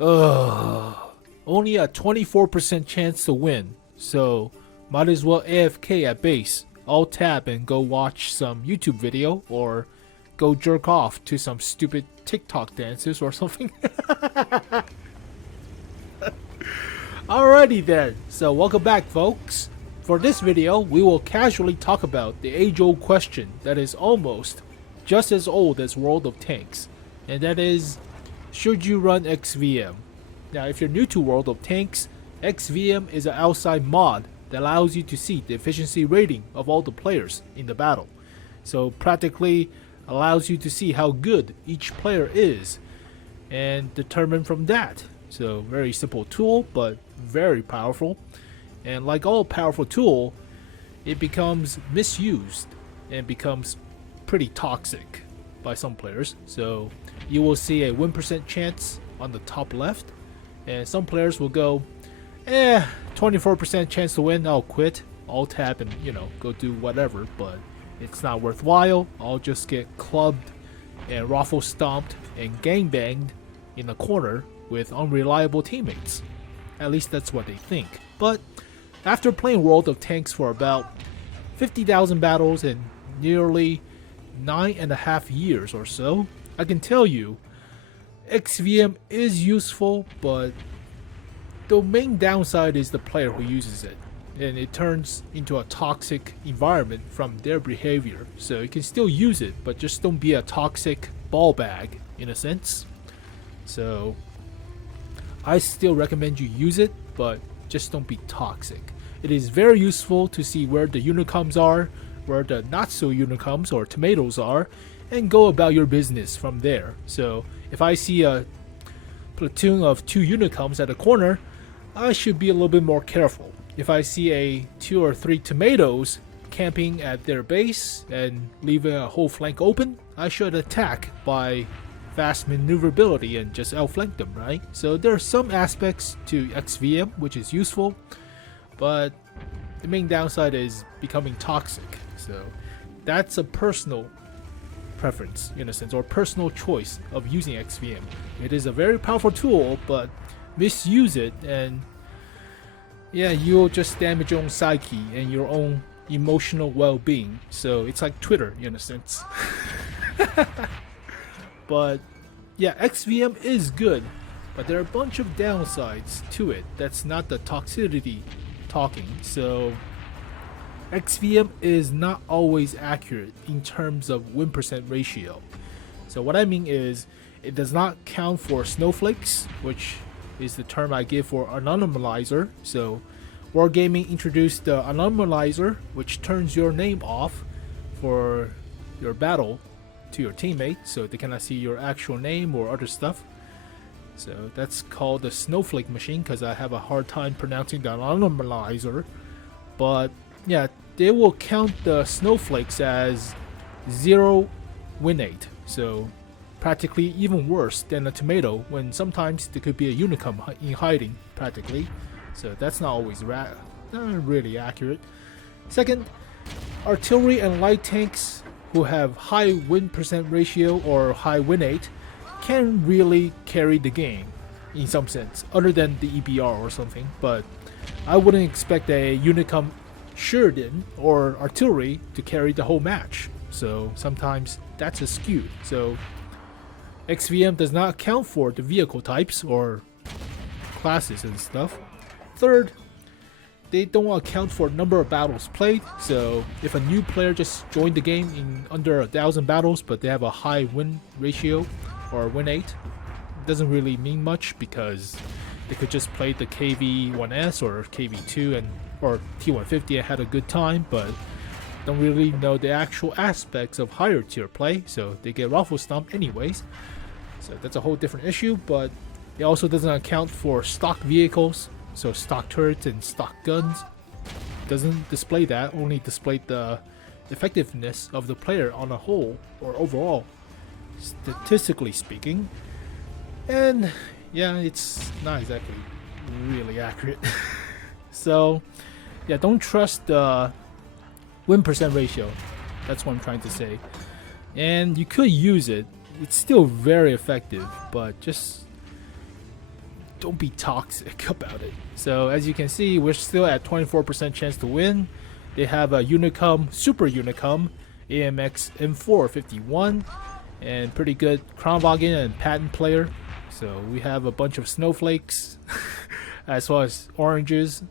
Ugh. Only a 24% chance to win, so might as well AFK at base. I'll tab and go watch some YouTube video or go jerk off to some stupid TikTok dances or something. Alrighty then, so welcome back folks. For this video, we will casually talk about the age-old question that is almost just as old as World of Tanks, and that is, should you run XVM? Now if you're new to World of Tanks, XVM is an outside mod that allows you to see the efficiency rating of all the players in the battle. So practically allows you to see how good each player is and determine from that. So very simple tool, but very powerful. And like all powerful tool, it becomes misused and becomes pretty toxic by some players. So you will see a win percent chance on the top left, and some players will go, 24% chance to win, I'll quit, I'll tab and go do whatever, but it's not worthwhile. I'll just get clubbed and raffle stomped and gangbanged in the corner with unreliable teammates. At least that's what they think. But after playing World of Tanks for about 50,000 battles and nearly 9.5 years or so, I can tell you XVM is useful, but the main downside is the player who uses it, and it turns into a toxic environment from their behavior. So you can still use it, but just don't be a toxic ball bag in a sense. So I still recommend you use it, but just don't be toxic. It is very useful to see where the unicoms are, where the not so unicoms or tomatoes are, and go about your business from there. So if I see a platoon of 2 unicoms at a corner, I should be a little bit more careful. If I see a 2 or 3 tomatoes camping at their base and leaving a whole flank open, I should attack by fast maneuverability and just outflank them, right? So there are some aspects to XVM which is useful, but the main downside is becoming toxic. So that's a personal preference in a sense, or personal choice of using XVM. It is a very powerful tool, but misuse it and you'll just damage your own psyche and your own emotional well-being. So it's like Twitter in a sense. But yeah, XVM is good, but there are a bunch of downsides to it. That's not the toxicity talking. So XVM is not always accurate in terms of win percent ratio. So what I mean is, it does not count for snowflakes, which is the term I give for anonymizer. So Wargaming introduced the anonymizer, which turns your name off for your battle to your teammate, so they cannot see your actual name or other stuff. So that's called the snowflake machine, because I have a hard time pronouncing the anonymizer. But yeah, they will count the snowflakes as 0 win rate, so practically even worse than a tomato, when sometimes there could be a unicum in hiding practically. So that's not always not really accurate. Second, artillery and light tanks who have high win percent ratio or high win rate can really carry the game in some sense, other than the EBR or something. But I wouldn't expect a unicum Sheridan or artillery to carry the whole match. So sometimes that's a skew. So XVM does not account for the vehicle types or classes and stuff. Third, they don't account for number of battles played. So if a new player just joined the game in under 1,000 battles, but they have a high win ratio or win rate, it doesn't really mean much, because they could just play the KV-1S or KV-2 or T-150 and had a good time, but don't really know the actual aspects of higher tier play, so they get raffle stomped anyways. So that's a whole different issue. But it also doesn't account for stock vehicles, so stock turrets and stock guns. Doesn't display that, only display the effectiveness of the player on a whole or overall, statistically speaking. And yeah, it's not exactly really accurate. So yeah, don't trust the win percent ratio. That's what I'm trying to say. And you could use it, it's still very effective, but just don't be toxic about it. So as you can see, we're still at 24% chance to win. They have a Unicum, Super Unicum, AMX M4 51, and pretty good Kronwagen and patent player. So we have a bunch of snowflakes as well as oranges.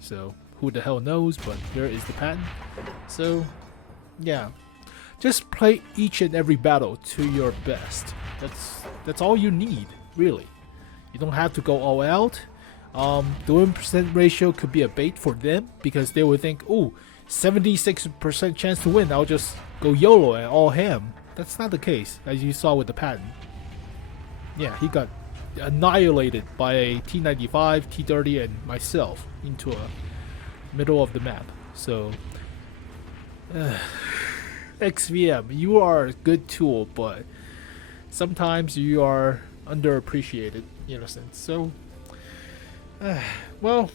So who the hell knows, but there is the patent. So yeah, just play each and every battle to your best. That's all you need, really. You don't have to go all out. The win% ratio could be a bait for them because they would think, oh, 76% chance to win, I'll just go YOLO and all ham. That's not the case, as you saw with the patent. Yeah, he got annihilated by a T95, T30, and myself into a middle of the map. So, XVM, you are a good tool, but sometimes you are underappreciated in a sense. So, well,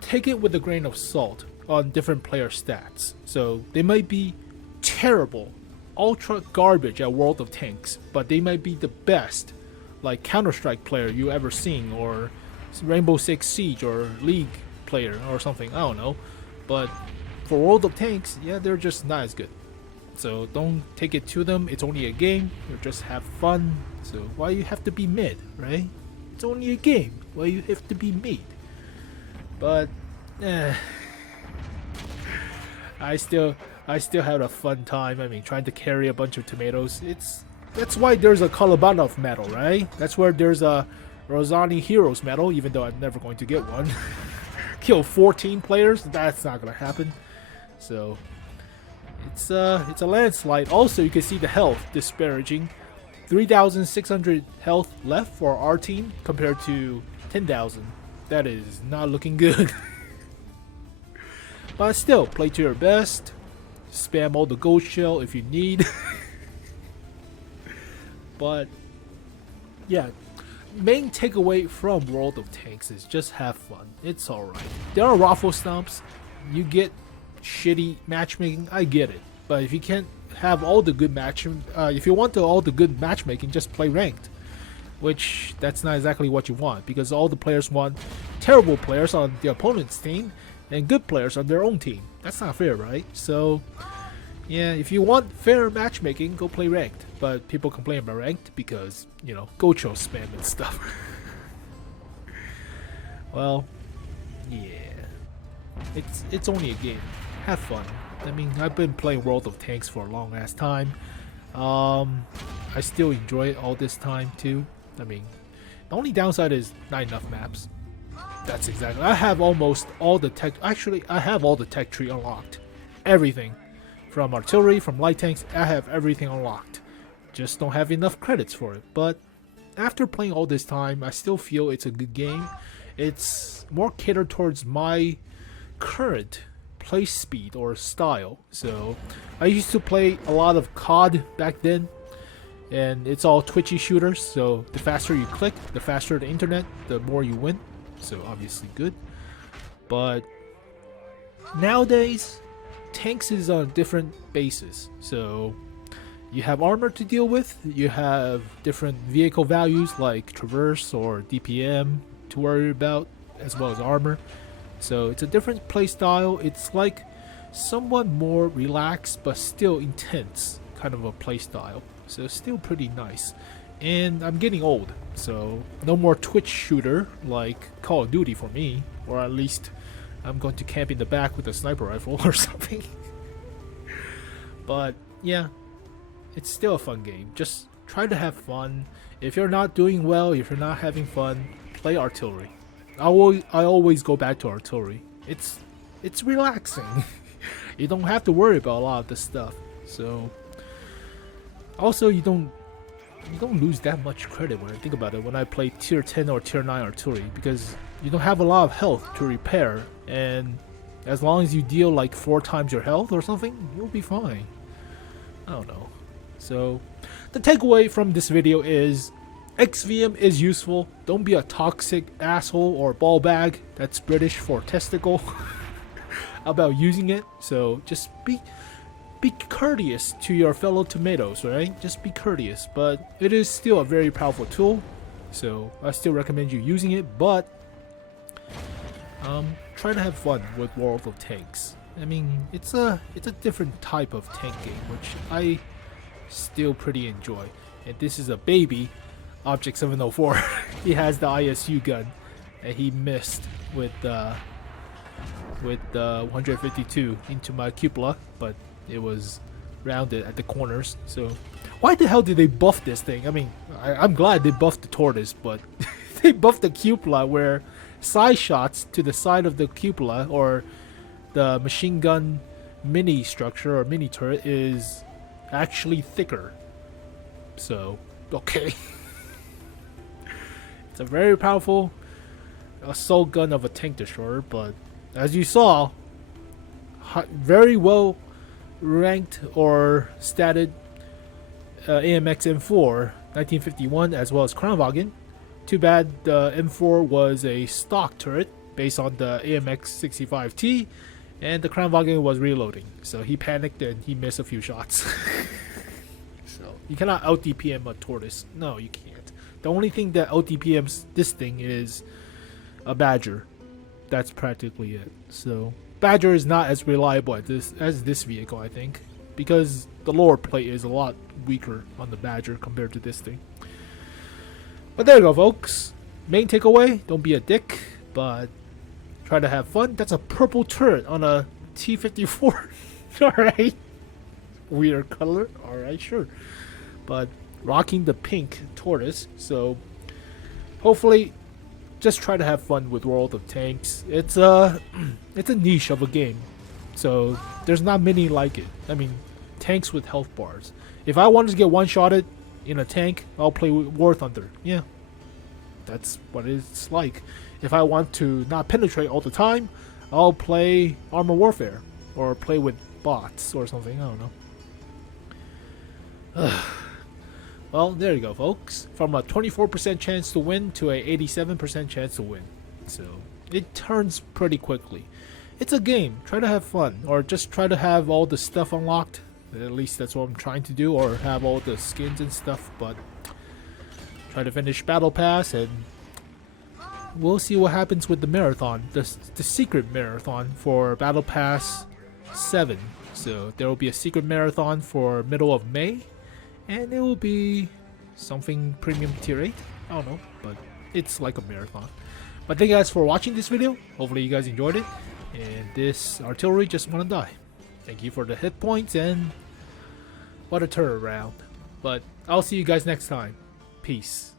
take it with a grain of salt on different player stats. So they might be terrible, ultra garbage at World of Tanks, but they might be the best, like Counter-Strike player you ever seen, or Rainbow Six Siege, or League player, or something. I don't know. But for World of Tanks, yeah, they're just not as good. So don't take it to them. It's only a game. You just have fun. So why you have to be mid, right? It's only a game. Why you have to be mid? But I still had a fun time. I mean, trying to carry a bunch of tomatoes. That's why there's a Kolobanov medal, right? That's where there's a Rosani Heroes medal, even though I'm never going to get one. Kill 14 players? That's not gonna happen. So it's a landslide. Also, you can see the health disparaging. 3,600 health left for our team compared to 10,000. That is not looking good. But still, play to your best. Spam all the gold shell if you need. But yeah, main takeaway from World of Tanks is just have fun. It's alright. There are raffle stomps. You get shitty matchmaking. I get it. But if you can't have all the good if you want all the good matchmaking, just play ranked. Which that's not exactly what you want, because all the players want terrible players on the opponent's team and good players on their own team. That's not fair, right? So yeah, if you want fair matchmaking, go play ranked. But people complain about ranked because, you know, Gocho spam and stuff. Well, yeah, it's only a game. Have fun. I mean, I've been playing World of Tanks for a long ass time. I still enjoy it all this time too. I mean, the only downside is not enough maps. That's exactly. I have almost all the tech. Actually, I have all the tech tree unlocked. Everything, from artillery, from light tanks, I have everything unlocked. Just don't have enough credits for it. But after playing all this time, I still feel it's a good game. It's more catered towards my current play speed or style. So I used to play a lot of COD back then, and it's all twitchy shooters. So the faster you click, the faster the internet, the more you win. So obviously good. But nowadays, tanks is on a different basis. So you have armor to deal with, you have different vehicle values like traverse or DPM to worry about, as well as armor. So it's a different play style. It's like somewhat more relaxed but still intense kind of a play style. So still pretty nice. And I'm getting old, so no more twitch shooter like Call of Duty for me, or at least I'm going to camp in the back with a sniper rifle or something. But yeah, it's still a fun game. Just try to have fun. If you're not doing well, if you're not having fun, play artillery. I always go back to artillery. It's relaxing. You don't have to worry about a lot of this stuff. So also you don't lose that much credit when I think about it when I play tier 10 or tier 9 artillery, because you don't have a lot of health to repair, and as long as you deal like 4 times your health or something, you'll be fine. I don't know. So the takeaway from this video is XVM is useful. Don't be a toxic asshole or ball bag, that's British for testicle, about using it. So just be courteous to your fellow tomatoes, right? Just be courteous. But it is still a very powerful tool. so I still recommend you using it, but try to have fun with World of Tanks. I mean, it's a different type of tank game, which I still pretty enjoy. And this is a baby Object 704. He has the ISU gun, and he missed with 152 into my cupola, but it was rounded at the corners. So why the hell did they buff this thing? I mean, I'm glad they buffed the Tortoise, but they buffed the cupola where side shots to the side of the cupola or the machine gun mini structure or mini turret is actually thicker. So, okay. It's a very powerful assault gun of a tank destroyer, but as you saw, very well ranked or statted AMX M4 1951 as well as Kranwagen. Too bad the M4 was a stock turret based on the AMX 65T, and the Kranwagen was reloading, so he panicked and he missed a few shots. So you cannot out DPM a Tortoise. No, you can't. The only thing that out DPMs this thing is a Badger. That's practically it. So Badger is not as reliable as this vehicle, I think, because the lower plate is a lot weaker on the Badger compared to this thing. But there you go, folks. Main takeaway: don't be a dick, but try to have fun. That's a purple turret on a T-54. Alright. Weird color. Alright, sure. But rocking the pink Tortoise. So hopefully just try to have fun with World of Tanks. It's a niche of a game. So there's not many like it. I mean, tanks with health bars. If I wanted to get one-shotted in a tank, I'll play War Thunder. Yeah. That's what it's like. If I want to not penetrate all the time, I'll play Armor Warfare or play with bots or something. I don't know. Well, there you go, folks. From a 24% chance to win to a 87% chance to win. So it turns pretty quickly. It's a game. Try to have fun, or just try to have all the stuff unlocked. At least that's what I'm trying to do, or have all the skins and stuff. But try to finish Battle Pass, and we'll see what happens with the marathon, the secret marathon for Battle Pass 7. So there will be a secret marathon for middle of May, and it will be something premium tier 8. I don't know, but it's like a marathon. But thank you guys for watching this video. Hopefully you guys enjoyed it. And this artillery just wanna die. Thank you for the hit points, and what a turnaround. But I'll see you guys next time. Peace.